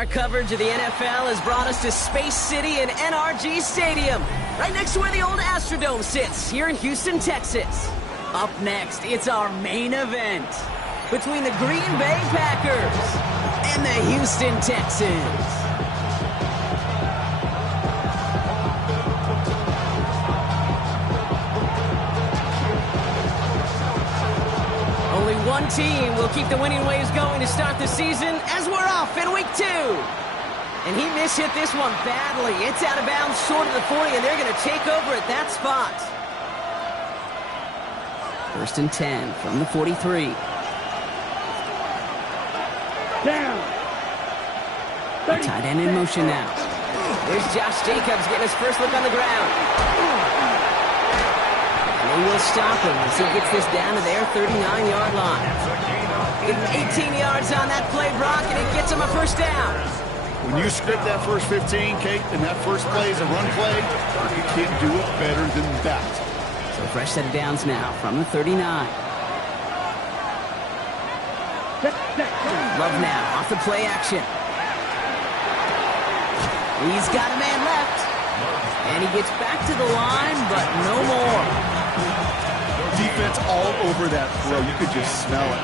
Our coverage of the NFL has brought us to Space City and NRG Stadium, right next to where the old Astrodome sits, here in Houston, Texas. Up next, it's our main event between the Green Bay Packers and the Houston Texans. Only one team will keep the winning waves going to start the season as we're off in week 2. And he mishit this one badly. It's out of bounds short of the 40, and they're going to take over at that spot. 1st and 10 from the 43. Down. The tight end in motion now. There's Josh Jacobs getting his first look on the ground. They will stop him as he gets this down to their 39-yard line. Getting 18 yards on that play, Brock, and it gets him a first down. When you script that first 15, Kate, and that first play is a run play, you can't do it better than that. So fresh set of downs now from the 39. Love now off the play action. He's got a man left. And he gets back to the line, but no more. Defense all over that throw. You could just smell it.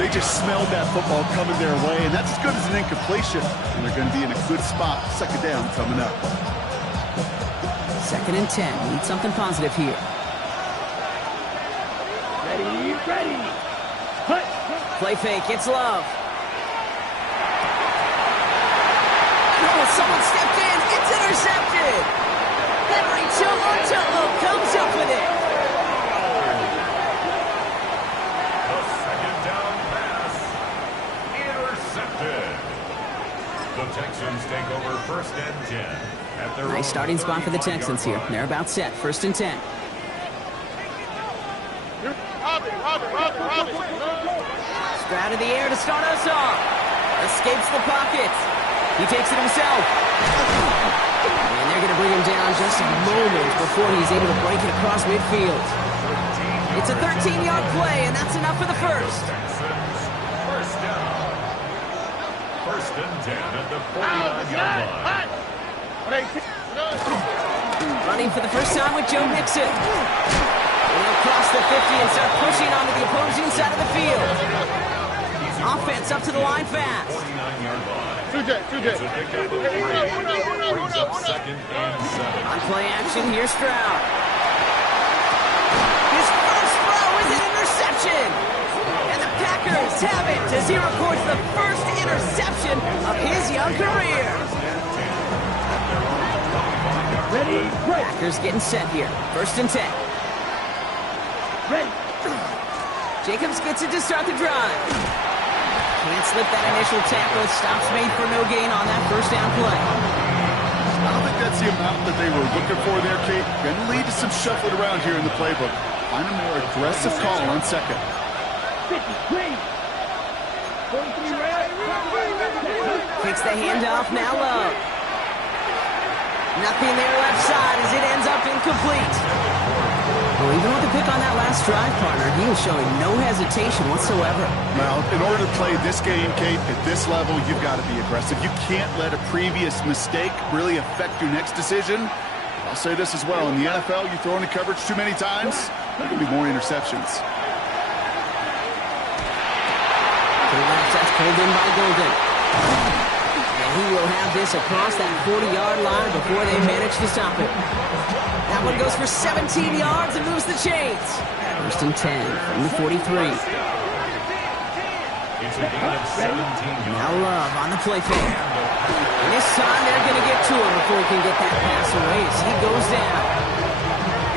They just smelled that football coming their way, and that's as good as an incompletion. And they're going to be in a good spot. 2nd down coming up. 2nd and 10. Need something positive here. Ready. Hut. Play fake. It's Love. Oh, someone stepped in. It's intercepted. Henry To'o comes up with it. The 2nd down pass. Intercepted. The Texans take over 1st and 10. At their Nice starting spot for the Texans here. They're about set. 1st and 10. Stroud in the air to start us off. Escapes the pocket. He takes it himself. And they're going to bring him down just a moment before he's able to break it across midfield. It's a 13-yard play, and that's enough for the first. First down. 1st and 10 at the 49-yard line. Running for the first time with Joe Mixon. And he'll cross the 50 and start pushing onto the opposing side of the field. Offense up to the line fast. 49-yard line. Two J. Brings up 2nd and 7. On play action, here's Stroud. His first throw is an interception. And the Packers have it as he records the first interception of his young career. Ready. Packers getting set here. 1st and 10. Ready. Jacobs gets it to start the drive. Can't slip that initial tackle. Stops made for no gain on that first down play. I don't think that's the amount that they were looking for there, Kate. Going to lead to some shuffling around here in the playbook. Find a more aggressive call on 2nd. 50, green. 43 red. Takes the handoff, now Love. Nothing there left side as it ends up incomplete. Well, even with the pick on that last drive, partner, he was showing no hesitation whatsoever. Well, in order to play this game, Kate, at this level, you've got to be aggressive. You can't let a previous mistake really affect your next decision. I'll say this as well. In the NFL, you throw into coverage too many times, there can be more interceptions. To the left, that's pulled in by Golden. And he will have this across that 40-yard line before they manage to stop it. That one goes for 17 yards and moves the chains. 1st and 10 from the 43. It's a gain of 17 yards. Now Love on the play fake. And this time they're going to get to him before he can get that pass away as he goes down.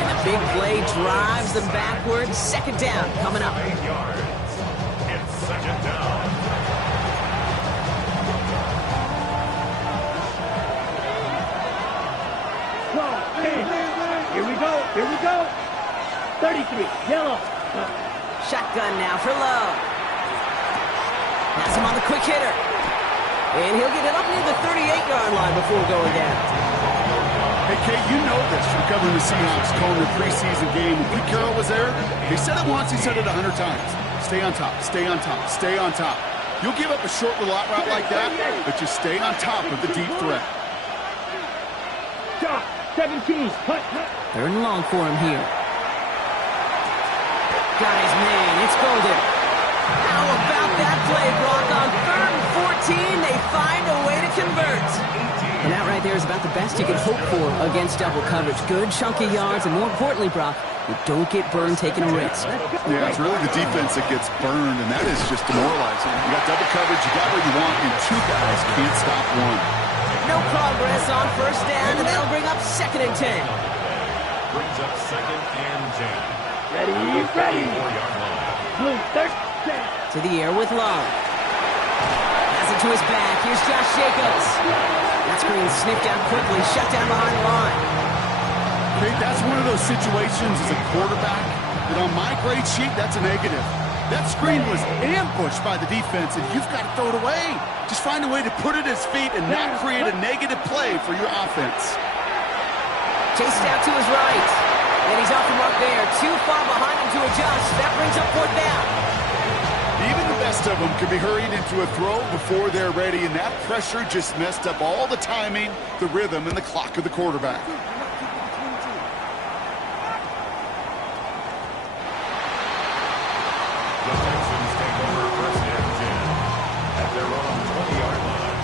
And the big play drives them backwards. 2nd down coming up. 8 yards. It's 2nd down. Here we go. 33, yellow. Shotgun now for Love. Has him on the quick hitter. And he'll get it up near the 38-yard line before going down. Hey, Kate, you know this from covering the Seahawks, calling the preseason game. When Pete Carroll was there, he said it once, he said it 100 times. Stay on top, stay on top, stay on top. You'll give up a short route like that, but you stay on top of the deep threat. 17. Punt. 3rd and long for him here. Got his man. It's golden. How about that play, Brock? On 3rd and 14, they find a way to convert. And that right there is about the best you can hope for against double coverage. Good chunky yards, and more importantly, Brock, you don't get burned taking a risk. Yeah, it's really the defense that gets burned, and that is just demoralizing. You got double coverage, you got what you want, and 2 guys can't stop one. No progress on 1st down, and they'll bring up 2nd and 10. Brings up 2nd and 10. Ready. 4-yard line. Blue, 3rd. To the air with Long. Pass it to his back. Here's Josh Jacobs. That screen sniffed out quickly, shut down behind the line. Okay, that's one of those situations as a quarterback that on my grade sheet, that's a negative. That screen was ambushed by the defense, and you've got to throw it away. Just find a way to put it at his feet and not create a negative play for your offense. Chased out to his right. And he's off the mark there. Too far behind him to adjust. That brings up 4th down. Even the best of them could be hurried into a throw before they're ready, and that pressure just messed up all the timing, the rhythm, and the clock of the quarterback. The Texans take over 1st and 10 at their own 20-yard line.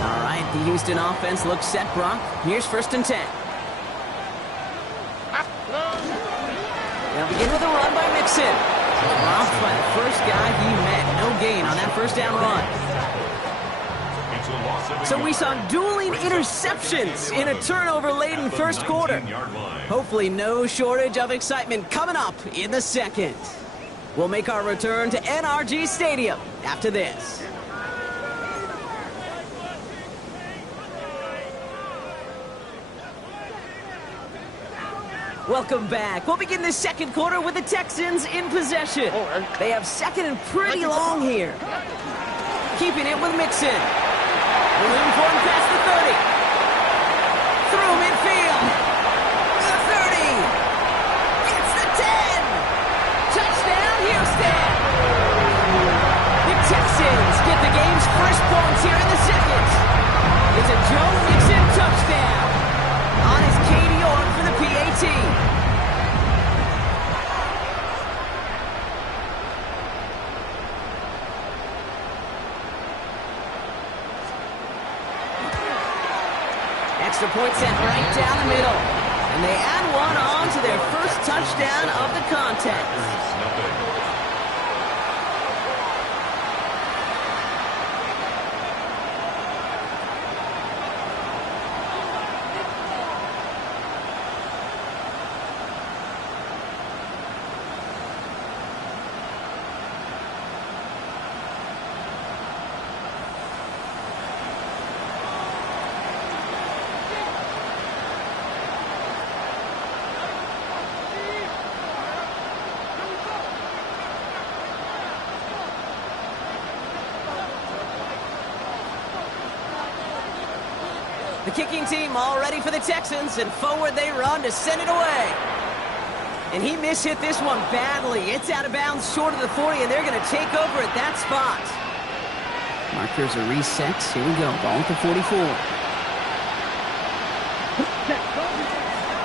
All right, the Houston offense looks set, Brock. Here's 1st and 10. They'll begin with a run by Mixon. Off by the first guy he met. No gain on that 1st down run. It's a loss of a So we yard. saw dueling interceptions in a turnover-laden At the 1st quarter. 19-yard line. Hopefully no shortage of excitement coming up in the 2nd. We'll make our return to NRG Stadium after this. Welcome back. We'll begin the 2nd quarter with the Texans in possession. They have 2nd and pretty long here. Keeping it with Mixon. Room for him past the 30. Through midfield. The 30. It's the 10. Touchdown, Houston. The Texans get the game's first points here in the 2nd. It's a Joe Mixon touchdown. On his Katie York for the PAT. Extra point set right down the middle. And they add one on to their first touchdown of the contest. Nothing. The kicking team all ready for the Texans, and forward they run to send it away. And he mishit this one badly. It's out of bounds short of the 40, and they're going to take over at that spot. Markers are reset. Here we go. Ball at the 44.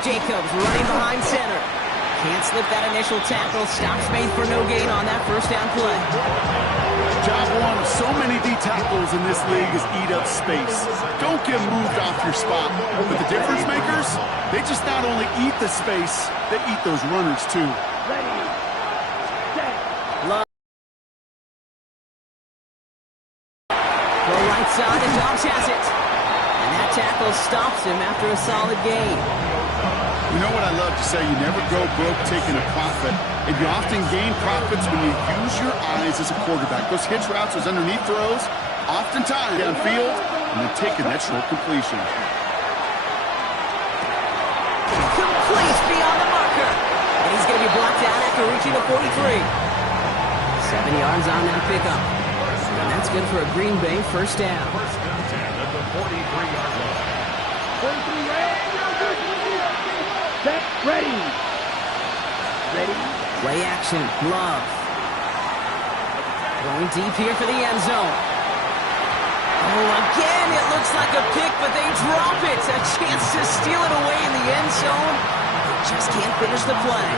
Jacobs running behind center. Can't slip that initial tackle. Stops made for no gain on that 1st down play. Job one of so many D tackles in this league is eat up space. Don't get moved off your spot. But the difference makers, they just not only eat the space, they eat those runners too. Go right side, and Dobbs has it. And that tackle stops him after a solid gain. You know what I love to say? You never go broke taking a profit. And you often gain profits when you use your eyes as a quarterback. Those hitch routes, those underneath throws, oftentimes downfield, and then taking that short completion. Complete beyond the marker. And he's going to be blocked out after reaching the 43. 7 yards on that pickup. And that's good for a Green Bay 1st down. 1st and 10 at the 43-yard line. 43 red. set, ready. Ready. Play action, Love. Going deep here for the end zone. Oh, again, it looks like a pick, but they drop it. A chance to steal it away in the end zone. Just can't finish the play.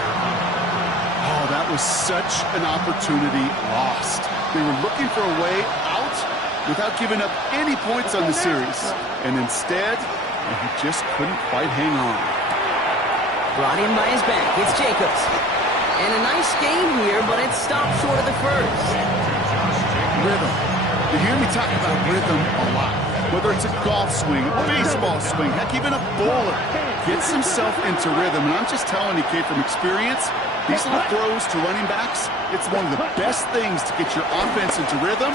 Oh, that was such an opportunity lost. They were looking for a way out without giving up any points on the series. And instead, he just couldn't quite hang on. Brought in by his back, it's Jacobs. And a nice game here, but it stopped short of the first. Rhythm. You hear me talk about rhythm a lot. Whether it's a golf swing, a baseball swing, heck, even a bowler gets himself into rhythm. And I'm just telling you, kid, from experience, these little throws to running backs, it's one of the best things to get your offense into rhythm.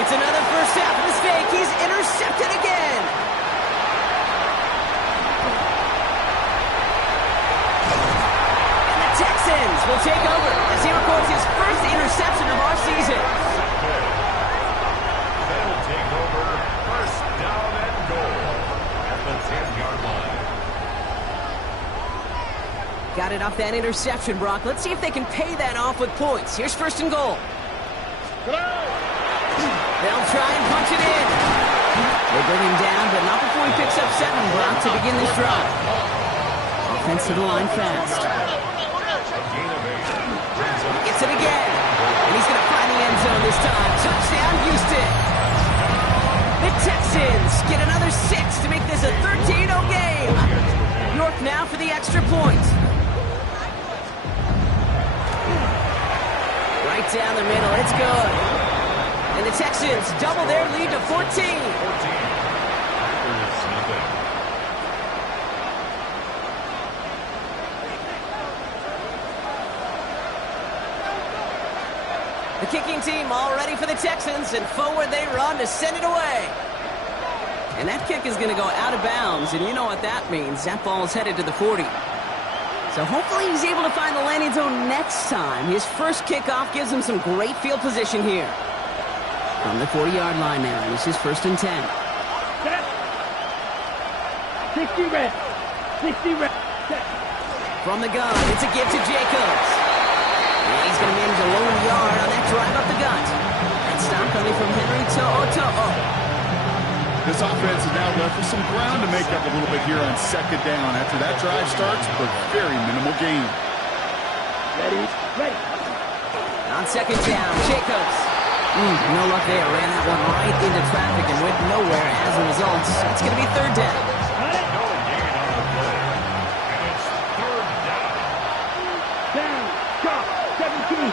It's another first half mistake. He's intercepted again. And the Texans will take over as he records his first interception of our season. They'll take over first down and goal at the 10-yard line. Got it off that interception, Brock. Let's see if they can pay that off with points. Here's first and goal. They'll try and punch it in. They bring him down, but not before he picks up 7, Brock, to begin this drive. Offense to the line fast. Gets it again. And he's going to find the end zone this time. Touchdown, Houston. The Texans get another 6 to make this a 13-0 game. York now for the extra point. Right down the middle. It's good. And the Texans double their lead to 14. The kicking team all ready for the Texans, and forward they run to send it away. And that kick is going to go out of bounds, and you know what that means. That ball is headed to the 40. So hopefully he's able to find the landing zone next time. His first kickoff gives him some great field position here. From the 40-yard line now, this is first and 10. 60 red. 60 red. From the gun, it's a give to Jacobs. And he's going to manage a lone yard on that drive up the gut. And stop coming from Henry To'o. This offense is now left with some ground to make up a little bit here on second down after that drive starts for very minimal gain. Ready. Ready. On second down, Jacobs. No luck there. Ran that one right into traffic and went nowhere as a result. It's going to be third down. No gain on the play. And it's third down. Down. Drop. 17.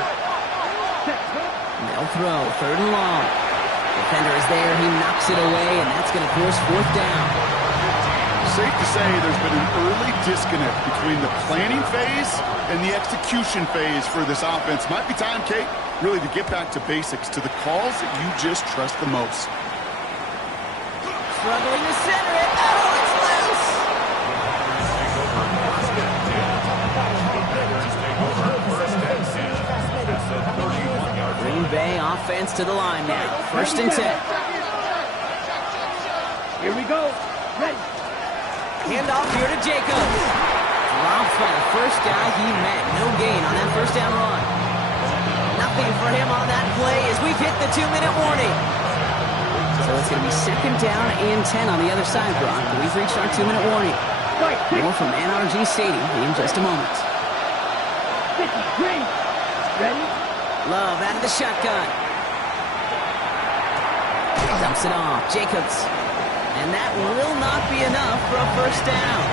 They'll throw. Third and long. Defender is there. He knocks it away, and that's going to force fourth down. Safe to say there's been an early disconnect between the planning phase and the execution phase for this offense. Might be time, Kate, really to get back to basics, to the calls that you just trust the most. Struggling to center it. Oh, it's loose! Green Bay offense to the line now. First and 10. Here we go. Ready. Handoff here to Jacobs. Dropped by the first guy he met. No gain on that first down run. Nothing for him on that play as we've hit the 2-minute warning. So it's going to be second down and 10 on the other side, Brock. We've reached our 2-minute warning. More from NRG Stadium in just a moment. 53. Ready. Love out of the shotgun. Dumps it off. Jacobs. And that will not be enough for a first down.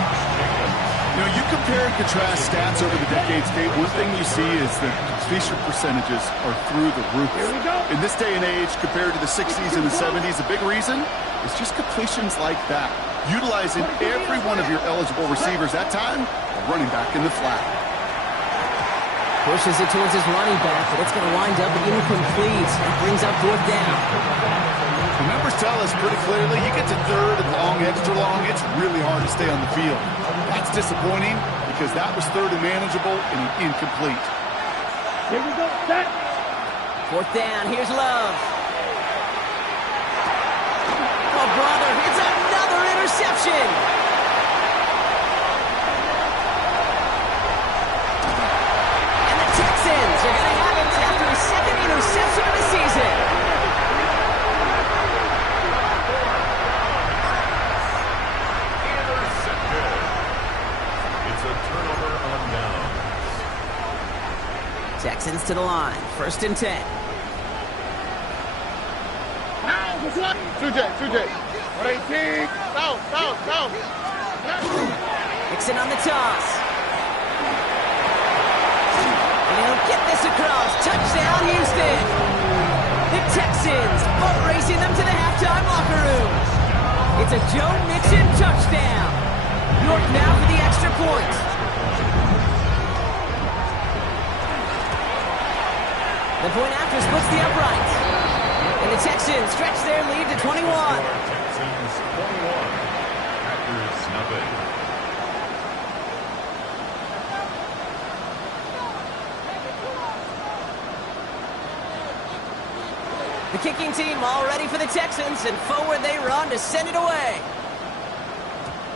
You know, you compare and contrast stats over the decades, Kate. One thing you see is that completion percentages are through the roof. Here we go. In this day and age, compared to the 60s and the 70s, a big reason is just completions like that. Utilizing every one of your eligible receivers that time, a running back in the flat. Pushes it towards his running back, but it's going to wind up incomplete. That brings up fourth down. The numbers tell us pretty clearly, you get to third and long, extra long, it's really hard to stay on the field. That's disappointing because that was third and manageable and incomplete. Here we go. Set. Fourth down. Here's Love. Oh, brother. It's another interception. Texans to the line. 1st and 10. 2J. 118. South. Nixon on the toss. And he'll get this across. Touchdown, Houston. The Texans boat racing them to the halftime locker room. It's a Joe Mixon touchdown. York now for the extra point. The point after splits the uprights. And the Texans stretch their lead to 21. Texans 21. Packers nothing. The kicking team all ready for the Texans, and forward they run to send it away.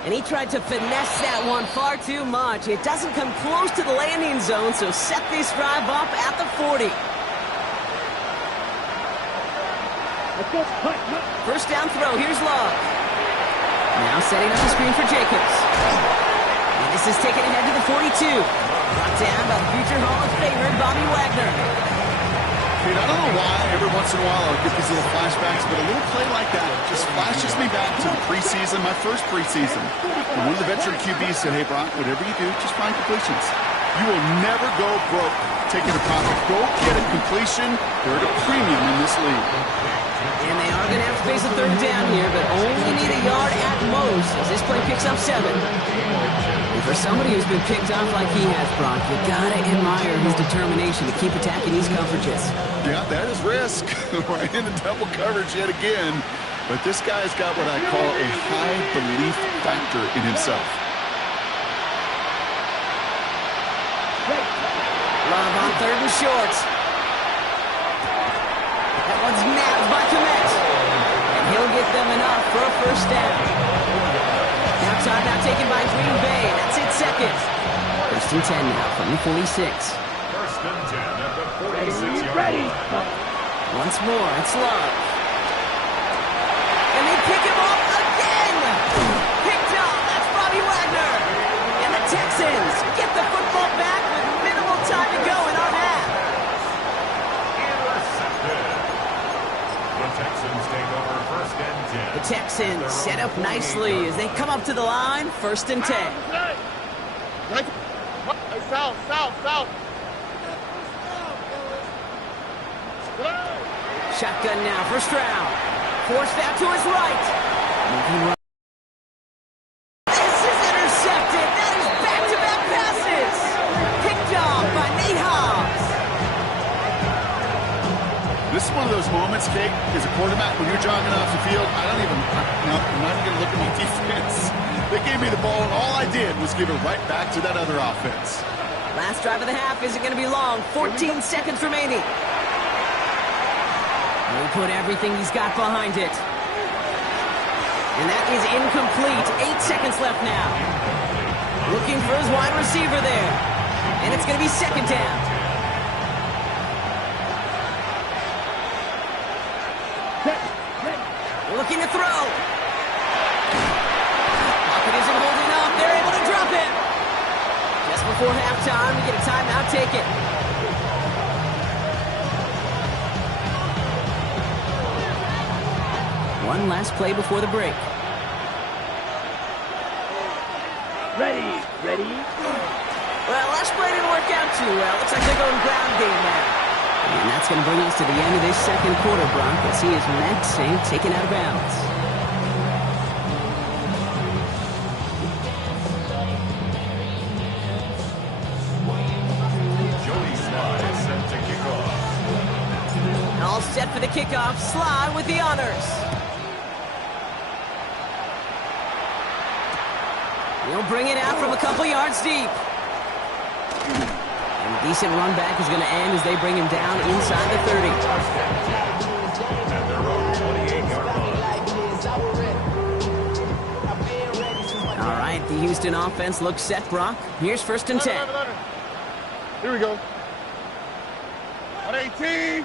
And he tried to finesse that one far too much. It doesn't come close to the landing zone, so set this drive up at the 40. First down throw, here's Love. Now setting up the screen for Jacobs. And this is taken ahead to the 42. Brought down by the future Hall of Famer, Bobby Wagner. Dude, I don't know why every once in a while I'll get these little flashbacks, but a little play like that just flashes me back to the preseason, my first preseason. And one of the veteran QBs said, hey, Brock, whatever you do, just find completions. You will never go broke taking a profit. Go get a completion. They're at a premium in this league. And they are going to have to face a 3rd down here, but only need a yard at most as this play picks up 7. And for somebody who's been picked off like he has, Brock, you got to admire his determination to keep attacking these coverages. Yeah, that is risk. We're in the double coverage yet again. But this guy's got what I call a high belief factor in himself. Love on 3rd and short. That one's nabbed by Komet. And he'll get them enough for a 1st down. Now timeout taken by Green Bay. That's it, 2nd. 1st and 10 now from the 46. 1st and 10 at the 46-yard Ready. line. Once more, it's Love. And they pick him off again! Picked off, that's Bobby Wagner! And the Texans get the football back with minimal time to go in our half. Intercepted. The Texans take over 1st and 10. The Texans set up nicely as they come up to the line, 1st and 10. South. Shotgun now for Stroud. Forced out to his right. Moving right. This is intercepted. That is back-to-back passes. Picked off by Nate Hobbs. This is one of those moments, Kate, as a quarterback, when you're jogging off the field, I'm not even going to look at my defense. They gave me the ball, and all I did was give it right back to that other offense. Last drive of the half isn't going to be long. 14 seconds remaining. He'll put everything he's got behind it. And that is incomplete. 8 seconds left now. Looking for his wide receiver there. And it's going to be 2nd down. Looking to throw. Pocket isn't holding up. They're able to drop it. Just before halftime, we get a timeout taken. One last play before the break. Ready. Well, last play didn't work out too well. Looks like they're going ground game now. And that's going to bring us to the end of this 2nd quarter, Brock, as he is maxing, taken out of bounds. Jody Sly is set to kick off. All set for the kickoff. Sly with the honors. He'll bring it out from a couple yards deep. And a decent run back is going to end as they bring him down inside the 30. At their own 28-yard line. All right, the Houston offense looks set, Brock. Here's 1st and 10. Here we go. 118.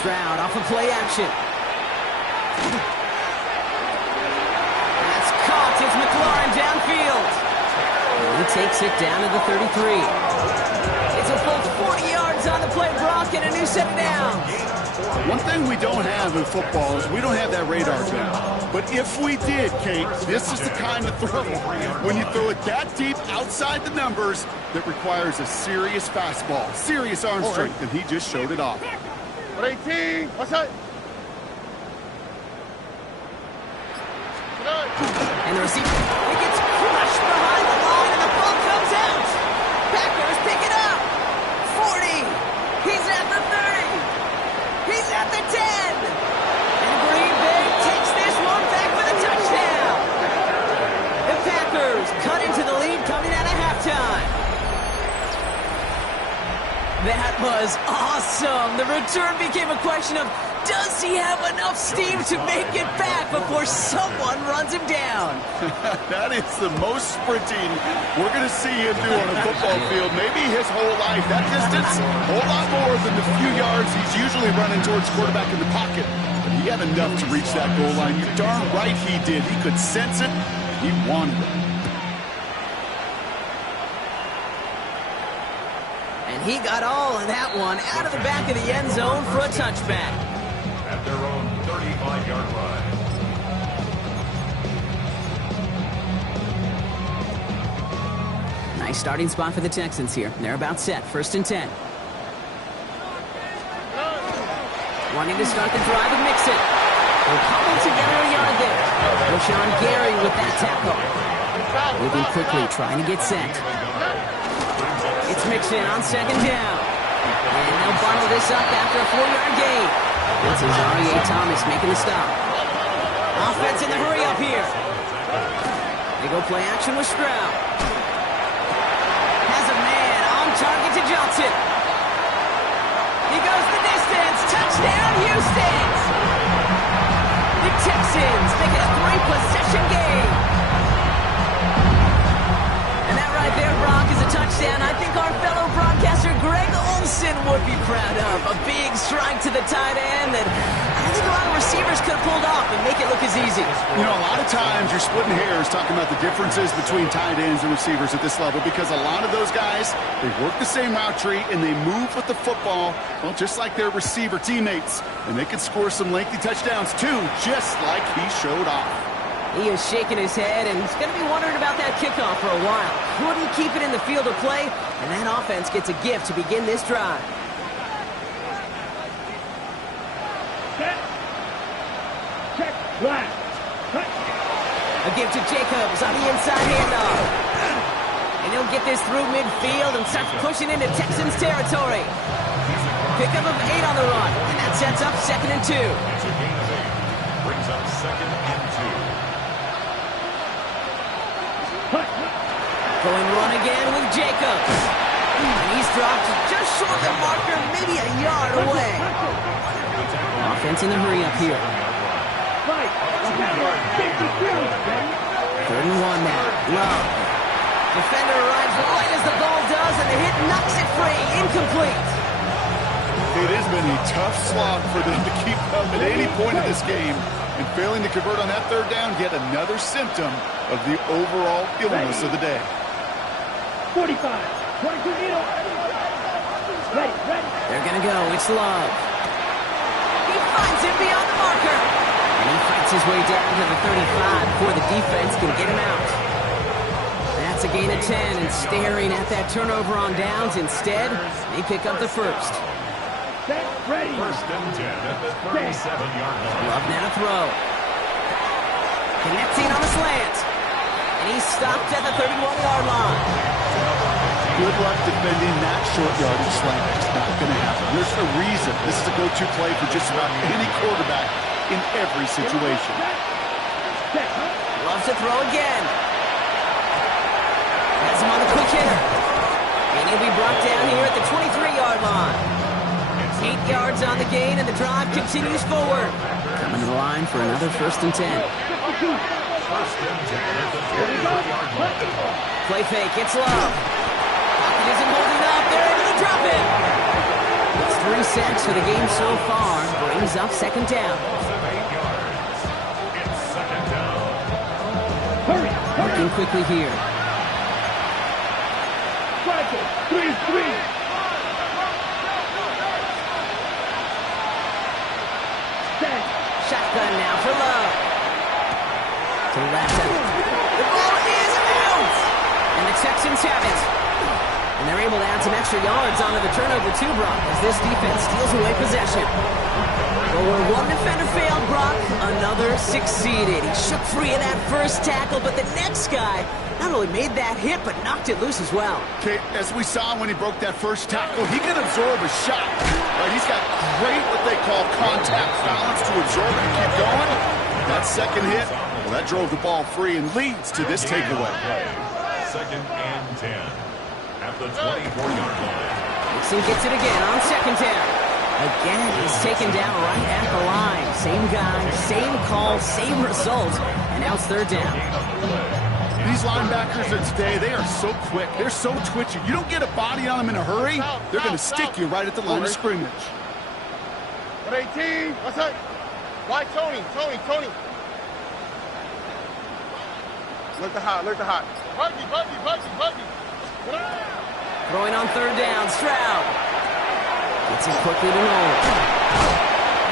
Stroud off of play action. That's caught. It's McLaurin downfield. And he takes it down to the 33. It's a full 40 taking a new set of downs. One thing we don't have in football is we don't have that radar gun. But if we did, Kate, this is the kind of throw, when you throw it that deep outside the numbers, that requires a serious fastball, serious arm strength, and he just showed it off. 18, what's up? And the receiver, it gets crushed behind the line, and the ball comes out. Packers pick it up. 40. He's at the 30. He's at the 10. And Green Bay takes this one back for the touchdown. The Packers cut into the lead coming out of halftime. That was awesome. The return became a question of, does he have enough steam to make it back before someone runs him down? That is the most sprinting we're going to see him do on a football field. Maybe his whole life. That distance, a whole lot more than the few yards he's usually running towards quarterback in the pocket. But he had enough to reach that goal line. You're darn right he did. He could sense it. He wanted it. And he got all of that one out of the back of the end zone for a touchback. At their own 35-yard line. Nice starting spot for the Texans here. They're about set. 1st and 10. Wanting to start the drive and mix it. They'll cobble together a yard there. Rashawn Gary with that tackle. Moving quickly, trying to get set. It's mixed in on 2nd down. And they'll bundle this up after a 4-yard gain. This is R.E.A. Thomas making the stop. Offense in the hurry up here. They go play action with Stroud. Has a man on target to Johnson. He goes the distance. Touchdown, Houston. The Texans make it a 3-possession game. And that right there, Brock, is a touchdown I think our fellow broadcaster Greg Olsen would be proud of. A big strike to the tight end that I think a lot of receivers could have pulled off and make it look as easy. You know, a lot of times you're splitting hairs talking about the differences between tight ends and receivers at this level because a lot of those guys, they work the same route tree and they move with the football, well, just like their receiver teammates. And they can score some lengthy touchdowns too, just like he showed off. He is shaking his head, and he's going to be wondering about that kickoff for a while. Couldn't keep it in the field of play, and that offense gets a gift to begin this drive. Check, last. A gift to Jacobs on the inside handoff. And he'll get this through midfield and starts pushing into Texans territory. Pickup of 8 on the run, and that sets up 2nd and 2. Brings up 2nd and 2. Going run again with Jacobs. And he's dropped just short of the marker, maybe a yard away. Offense in the hurry up here. 3rd and 1 now. Love. Defender arrives right as the ball does, and the hit knocks it free. Incomplete. It has been a tough slog for them to keep up at any point of this game. And failing to convert on that 3rd down, yet another symptom of the overall illness of the day. 45, 22 needle. Ready. They're going to go. It's Love. He finds him beyond the marker. And he fights his way down to the 35 before the defense can get him out. That's a gain of 10, and staring at that turnover on downs instead, they pick up the 1st. Ready. 1st and 10 at the 37-yard line. Love now to throw. Connecting on a slant. And he's stopped at the 31-yard line. Good luck defending that short yardage slant. It's not going to happen. There's a reason this is a go-to play for just about any quarterback in every situation. Loves to throw again. Has him on the quick hitter. And he'll be brought down here at the 23-yard line. 8 yards on the gain, and the drive continues forward. Coming to the line for another 1st and 10. 1st and 10 at the 43-yard line. Play fake, it's Love. Pocket isn't holding up, they're able to drop it. It's 3 sacks for the game so far, brings up 2nd down. 8 yards. It's 2nd down. Working quickly here. 3. Shotgun now for Love. To the left. The ball is out! And the Texans have it. And they're able to add some extra yards onto the turnover too, Brock, as this defense steals away possession. Well, where one defender failed, Brock, another succeeded. He shook free of that first tackle, but the next guy not only made that hit, but knocked it loose as well. Okay, as we saw when he broke that first tackle, he can absorb a shot. Right? He's got great, what they call contact balance to absorb it and keep going. That second hit, well, that drove the ball free and leads to this takeaway. 2nd and 10 at the 24-yard line. Mixon gets it again on 2nd down. Again, he's taken down right at the line. Same guy, same call, same result. And now it's 3rd down. These linebackers of today, they are so quick. They're so twitchy. You don't get a body on them in a hurry, they're going to stick you right at the line of scrimmage. 18. What's up? Why Tony? Look the hot. Buggy. Throwing on 3rd down, Stroud. Gets it quickly to Nolan.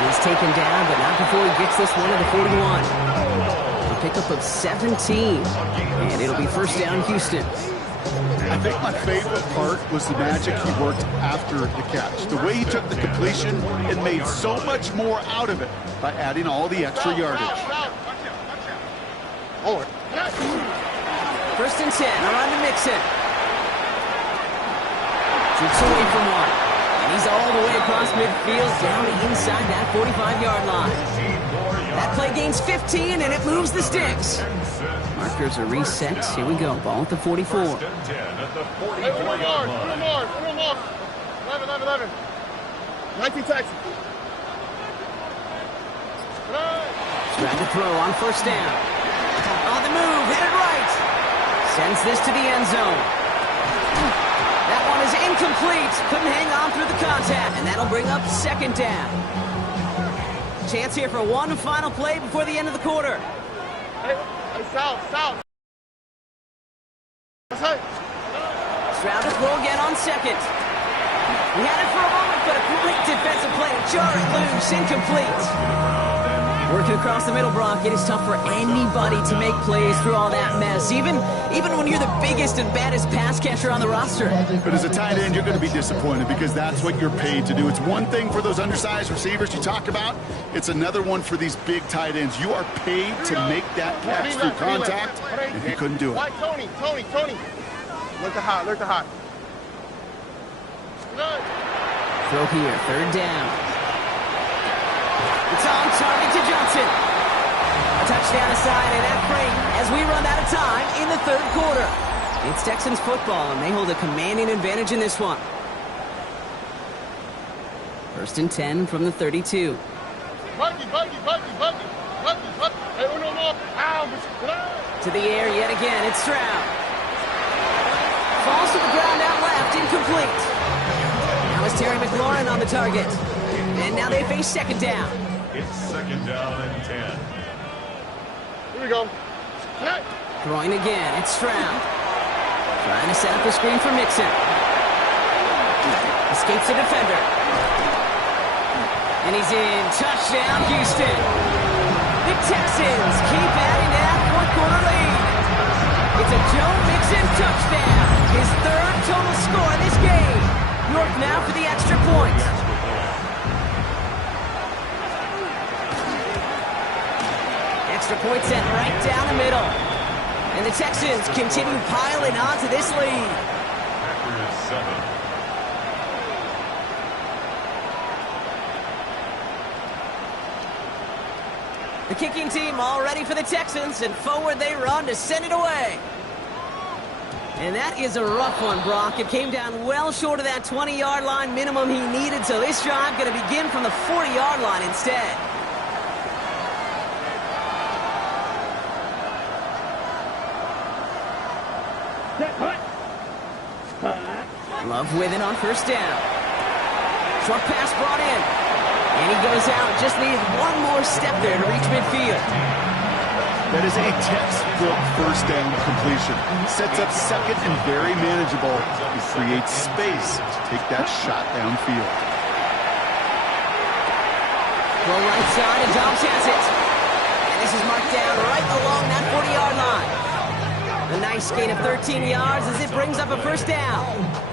He's taken down, but not before he gets this one to the 41. A pickup of 17. And it'll be 1st down, Houston. I think my favorite part was the magic he worked after the catch. The way he took the completion and made so much more out of it by adding all the extra yardage. 1st and 10, around to Mixon. Shoots away from one. And he's all the way across midfield, down inside that 45-yard line. That play gains 15, and it moves the sticks. Markers are reset. Here we go. Ball at the 44. 1st and 10 at the 44-yard line. 11. 19 Texans. Trying to throw on 1st down. On the move, headed right. Sends this to the end zone. That one is incomplete. Couldn't hang on through the contact, and that'll bring up 2nd down. Chance here for one final play before the end of the quarter. Hey, south. What's up? Stroud to throw again on 2nd. He had it for a moment, but a great defensive play. Jarring loose, incomplete. Working across the middle, Brock, it is tough for anybody to make plays through all that mess, even when you're the biggest and baddest pass catcher on the roster. But as a tight end, you're going to be disappointed because that's what you're paid to do. It's one thing for those undersized receivers you talk about. It's another one for these big tight ends. You are paid to make that catch through contact, and he couldn't do it. Why Tony? Look the hot. Throw here, 3rd down. It's on target to Johnson. A touchdown aside and that frame as we run out of time in the 3rd quarter. It's Texans football, and they hold a commanding advantage in this one. 1st and 10 from the 32. Buggy. Hey, uno more. To the air yet again, it's Stroud. Falls to the ground out left, incomplete. Now it's Terry McLaurin on the target. And now they face 2nd down. It's 2nd down and 10. Here we go. Throwing again, it's Stroud. Trying to set up a screen for Mixon. Escapes the defender. And he's in. Touchdown, Houston. The Texans keep adding to that 4th quarter lead. It's a Joe Mixon touchdown. His 3rd total score in this game. York now for the extra point. Extra point set right down the middle. And the Texans continue piling on to this lead. Packers 7. The kicking team all ready for the Texans, and forward they run to send it away. And that is a rough one, Brock. It came down well short of that 20-yard line minimum he needed, so this drive going to begin from the 40-yard line instead. Love with it on 1st down. Short pass brought in. And he goes out. Just needed one more step there to reach midfield. That is a textbook 1st down completion. Sets up 2nd and very manageable. He creates space to take that shot downfield. Throw right side, and Dobbs has it. And this is marked down right along that 40-yard line. A nice gain of 13 yards as it brings up a first down.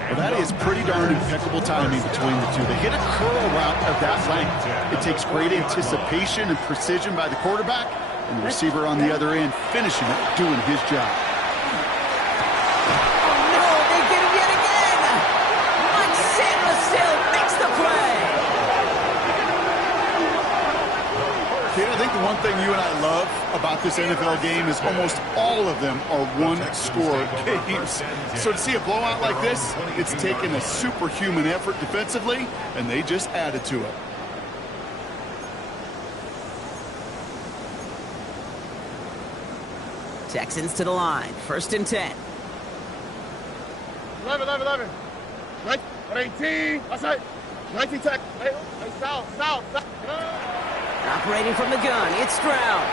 Well, that is pretty darn impeccable timing between the two. They hit a curl route of that length. It takes great anticipation and precision by the quarterback, and the receiver on the other end finishing it, doing his job. Oh, no, they get him yet again. Mike Samuel makes the play. Kid, I think the one thing you and I love about this NFL game is almost all of them are one-score games. So to see a blowout like this, it's taken a superhuman effort defensively, and they just added to it. Texans to the line. 1st and 10. 11. Right, 18. Outside. 19 tech. South. Operating from the gun, it's Stroud.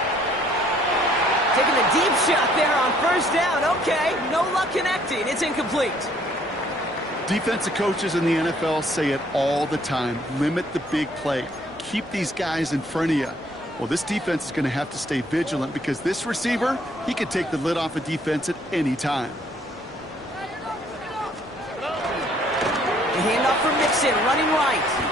Taking a deep shot there on 1st down. Okay, no luck connecting. It's incomplete. Defensive coaches in the NFL say it all the time. Limit the big play. Keep these guys in front of you. Well, this defense is going to have to stay vigilant because this receiver, he could take the lid off a defense at any time. The handoff for Mixon, running right.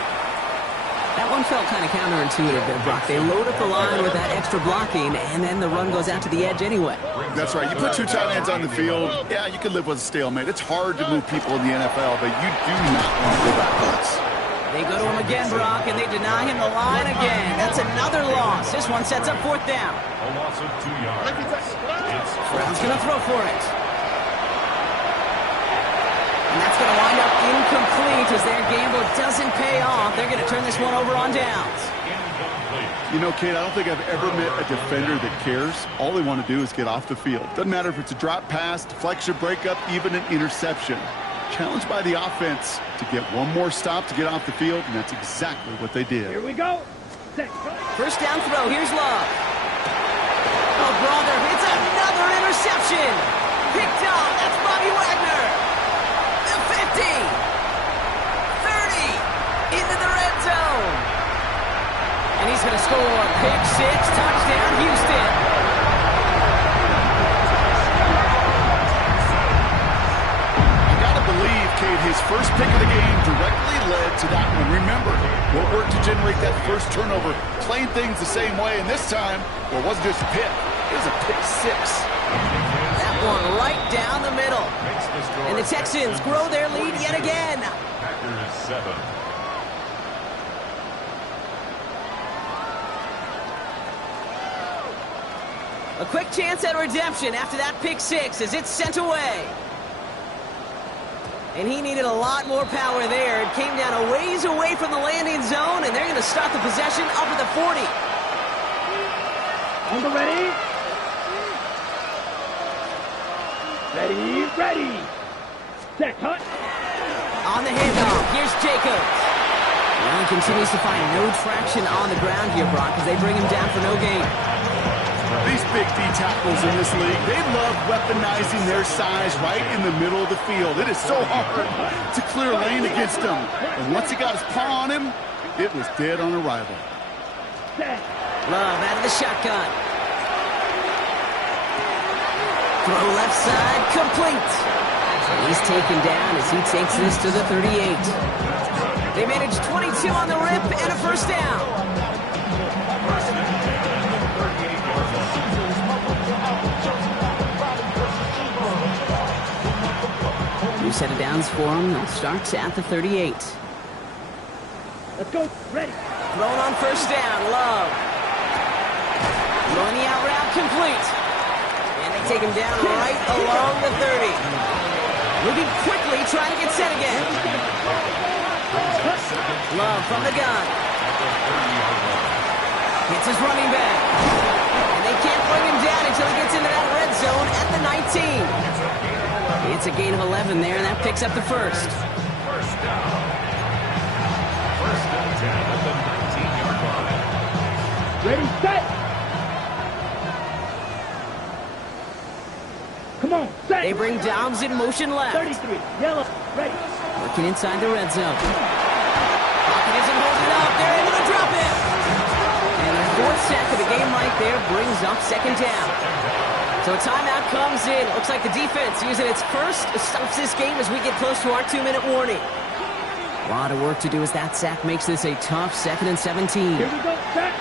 That one felt kind of counterintuitive there, Brock. They load up the line with that extra blocking, and then the run goes out to the edge anyway. That's right. You put 2 tight ends on the field, yeah, you can live with a stalemate. It's hard to move people in the NFL, but you do not want to go backwards. They go to him again, Brock, and they deny him the line again. That's another loss. This one sets up 4th down. A loss of 2 yards. Stroud's going to throw for it. And that's going to wind up incomplete as their gamble doesn't pay off. They're going to turn this one over on downs. You know, Kate, I don't think I've ever met a defender that cares. All they want to do is get off the field. Doesn't matter if it's a drop pass, deflection, breakup, even an interception. Challenged by the offense to get one more stop to get off the field, and that's exactly what they did. Here we go. 1st down throw. Here's Love. Oh, brother, it's another interception. Picked off. That's Bobby Wagner. The 50. 30. Into the red zone. And he's going to score. Pick 6. Touchdown, Houston. His first pick of the game directly led to that one. Remember, what worked to generate that first turnover, playing things the same way, and this time, well, it wasn't just a pick, it was a pick 6. That one right down the middle. And the Texans grow their lead yet again. Packers 7. A quick chance at redemption after that pick 6 as it's sent away. And he needed a lot more power there. It came down a ways away from the landing zone, and they're going to start the possession up at the 40. On the ready. Ready. Set, cut. On the handoff, here's Jacobs. Well, he continues to find no traction on the ground here, Brock, as they bring him down for no gain. These big D tackles in this league, they love weaponizing their size right in the middle of the field. It is so hard to clear lane against them. And once he got his paw on him, it was dead on arrival. Love out of the shotgun. Throw left side, complete. He's taken down as he takes this to the 38. They manage 22 on the rip and a first down. New set of downs for him. They'll start at the 38. Let's go. Ready. Thrown on first down. Love. Throwing the out route complete. And they take him down right along the 30. Moving quickly, trying to get set again. Love from the gun. Hits his running back. And they can't bring him down until he gets into that red zone at the 19. It's a gain of 11 there, and that picks up the first. First down. 1st and 10 at the 19-yard line. Ready, set. Come on, set. They bring Dobbs in motion left. 33, yellow, ready. Working inside the red zone. Pocket isn't holding up. They're able to drop it. right there brings up second down. So a timeout comes in. Looks like the defense using its first stops this game as we get close to our 2-minute warning. A lot of work to do as that sack makes this a tough 2nd and 17. Here we go, sack.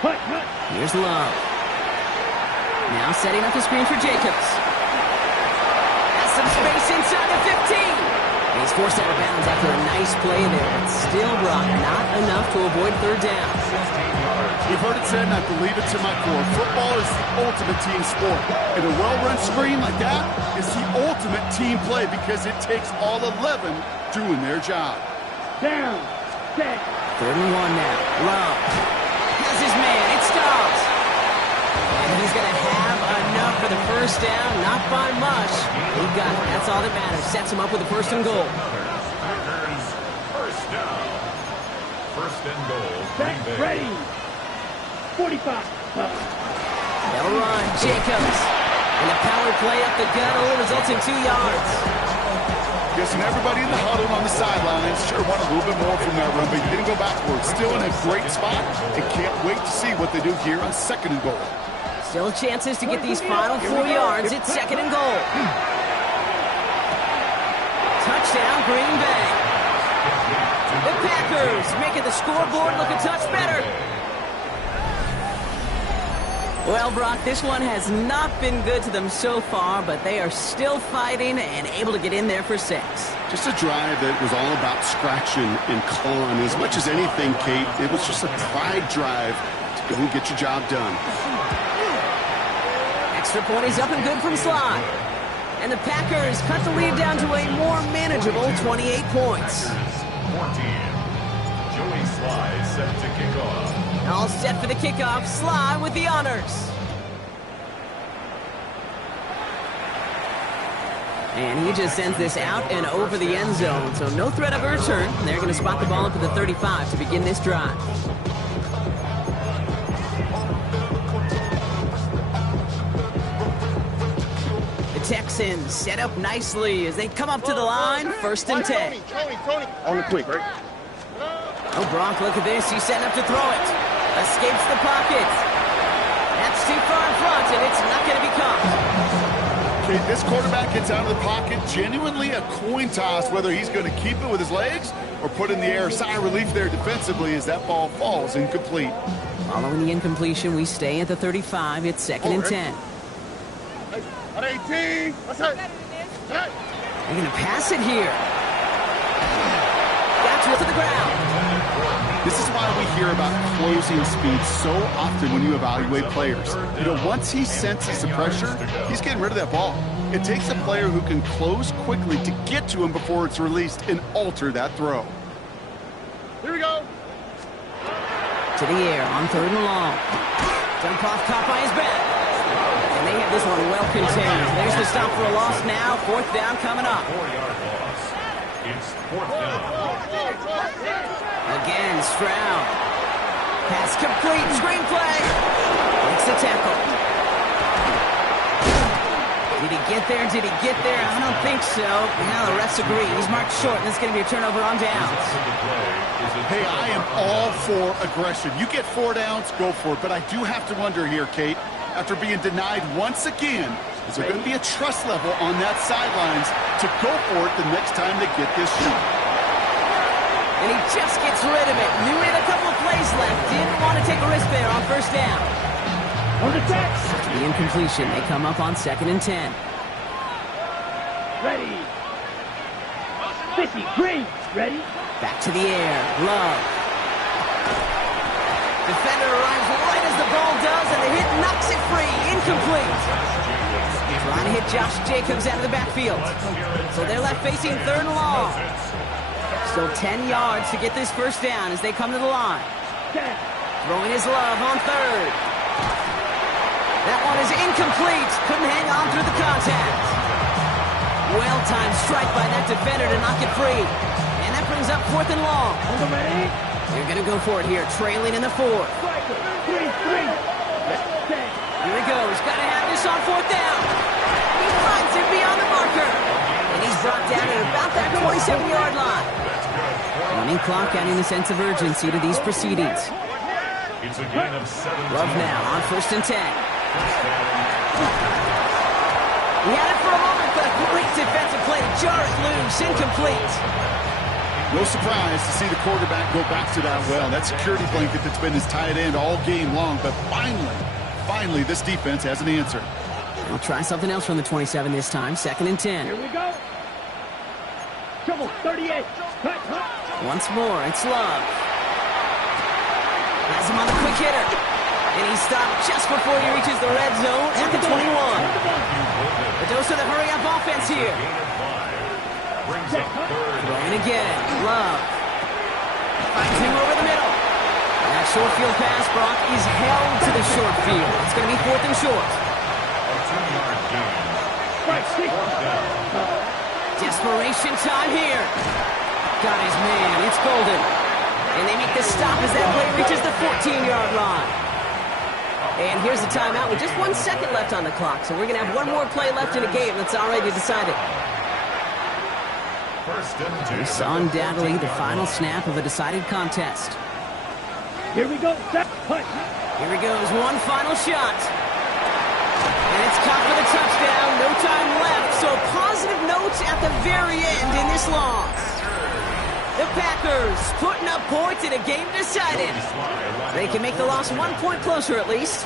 Cut. Here's Love. Now setting up the screen for Jacobs. Has some space inside the 15. He's forced out of bounds after a nice play there, but still, Brock, not enough to avoid third down. You've heard it said, and I believe it to my core. Football is the ultimate team sport. And a well-run screen like that is the ultimate team play because it takes all 11 doing their job. Down. Set. 3rd and 1 now. Love has his man. It stops. And he's going to have enough for the first down. Not by much. He got it. That's all that matters. Sets him up with a 1st and goal. First down. 1st and goal. Set. Ready. 45. They'll run. Jacobs. And the power play up the gut only results in 2 yards. Guessing everybody in the huddle on the sidelines sure want a little bit more from that run, but he didn't go backwards. Still in a great spot and can't wait to see what they do here on 2nd and goal. Still chances to get these final 4 yards. It's 2nd and goal. Touchdown, Green Bay. The Packers making the scoreboard look a touch better. Well, Brock, this one has not been good to them so far, but they are still fighting and able to get in there for 6. Just a drive that was all about scratching and clawing. As much as anything, Kate, it was just a pride drive to go and get your job done. Extra point is up and good from Sly. And the Packers cut the lead down to a more manageable 28 points. 14. Joey Sly set to kick off. All set for the kickoff. Sly with the honors. And he just sends this out and over the end zone. So no threat of a return. They're going to spot the ball up at the 35 to begin this drive. The Texans set up nicely as they come up to the line. 1st and 10. Tony. On the quick, right? Oh, Brock, look at this. He's setting up to throw it. Escapes the pocket. That's too far in front, and it's not going to be caught. Okay, this quarterback gets out of the pocket. Genuinely a coin toss whether he's going to keep it with his legs or put in the air. Sigh of relief there defensively as that ball falls incomplete. Following the incompletion, we stay at the 35. It's 2nd and 10. At 18. What's that? They're going to pass it here. Got to the ground. This is why we hear about closing speed so often when you evaluate players. You know, once he senses the pressure, he's getting rid of that ball. It takes a player who can close quickly to get to him before it's released and alter that throw. Here we go. To the air on 3rd and long. Jump off, caught by his back. And they have this one well contained. There's the stop for a loss now. 4th down coming up. 4-yard loss. It's 4th down. Again, Stroud. Pass complete. Screenplay. Makes the tackle. Did he get there? Did he get there? I don't think so. Now the refs agree. He's marked short, and it's going to be a turnover on downs. Hey, I am all for aggression. You get 4 downs, go for it. But I do have to wonder here, Kate, after being denied once again, is there going to be a trust level on that sidelines to go for it the next time they get this shot? And he just gets rid of it. Knew he had a couple of plays left. Didn't want to take a risk there on 1st down. On the tax. After the incompletion, they come up on 2nd and 10. Ready. 50. Green. Ready. Back to the air. Love. Defender arrives right as the ball does, and the hit knocks it free. Incomplete. Trying to hit Josh Jacobs out of the backfield. So they're left facing 3rd and long. Still 10 yards to get this 1st down as they come to the line. Throwing his Love on 3rd. That one is incomplete. Couldn't hang on through the contact. Well-timed strike by that defender to knock it free. And that brings up 4th and long. They're going to go for it here, trailing in the 4th. Here he goes. Got to have this on 4th down. He finds him beyond the marker. And he's brought down at about that 27-yard line. Running clock adding a sense of urgency to these proceedings. It's a gain of 17. Love now on 1st and 10. He had it for a moment, but a great defensive play to jar it loose. Incomplete. No surprise to see the quarterback go back to that well. That security blanket that's been his tight end all game long. But finally, this defense has an answer. They'll try something else from the 27 this time. 2nd and 10. Here we go. Trouble, 38. Cut. Once more, it's Love. Has him on the quick hitter. And he's stopped just before he reaches the red zone at the 21. The dose of the hurry-up offense here. Brings up 3rd. Throwing again. Love. Finds him over the middle. That short field pass, Brock, is held to the short field. It's going to be 4th and short. A 2-yard gain. It's 4th down. Desperation time here. Got his man. It's Golden. And they make the stop as that play reaches the 14-yard line. And here's the timeout with just 1 second left on the clock. So we're going to have one more play left in a game that's already decided. 1st and 10. This is undoubtedly the final snap of a decided contest. Here we go. Set. Cut. Here he goes. One final shot. And it's caught for the touchdown. No time left. So positive notes at the very end in this loss. The Packers putting up points in a game decided. They can make the loss 1 point closer at least.